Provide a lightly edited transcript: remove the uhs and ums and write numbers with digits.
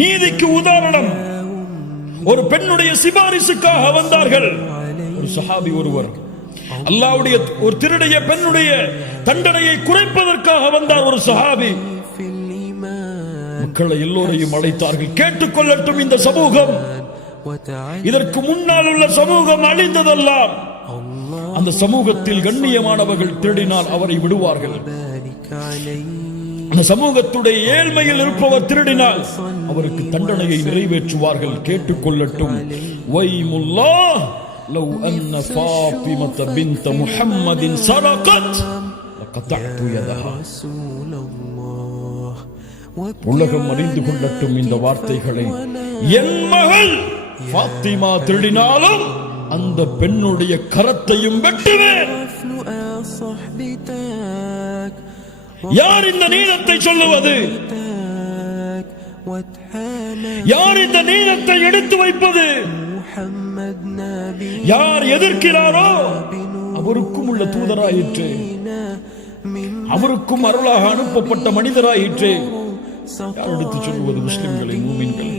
நீதிக்கு உதாரணம். ஒரு பெண்ணுடைய சிபாரிசுக்காக வந்தார்கள். ஒரு சஹாபி ஒருவர் அல்லாஹ்வுடைய ஒரு திருடைய பெண்ணுடைய தண்டனையை குறைப்பதற்காக வந்தார். ஒரு சஹாபி மக்களை எல்லோரையும் அழைத்தார்கள். கேட்டுக்கொள்ளட்டும் இந்த சமூகம், இதற்கு முன்னால் உள்ள சமூகம் அழிந்ததெல்லாம். அந்த சமூகத்தில் கண்ணியமானவர்கள் திருடினால் அவரை விடுவார்கள். அந்த சமூகத்துடைய ஏழ்மையில் இருப்பவர் திருடினால் அவருக்கு தண்டனையை நிறைவேற்றுவார்கள். கேட்டுக்கொள்ளட்டும். வைமுல்லாஹ் லவ் அன்ன ஃபாத்திமத பின்த முஹம்மதின் ஸரகத் லகதஅது யதஹா. உலகம் அறிந்து கொள்ளட்டும் இந்த வார்த்தைகளை. என் மகள் ஃபாத்திமா திருடினாலும் அந்த பெண்ணுடைய கரத்தையும் வெட்டுவேன். யார் இந்த நீதத்தை சொல்லுவது? யார் இந்த நீதத்தை எடுத்து வைப்பது? யார் எதிர்க்கிறாரோ அவருக்கும் உள்ள தூதராயிற்று, அவருக்கும் அருளாக அனுப்பப்பட்ட மனிதராயிற்று. யார் எடுத்து சொல்லுவது? முஸ்லிம்களை, மூமின்கள்.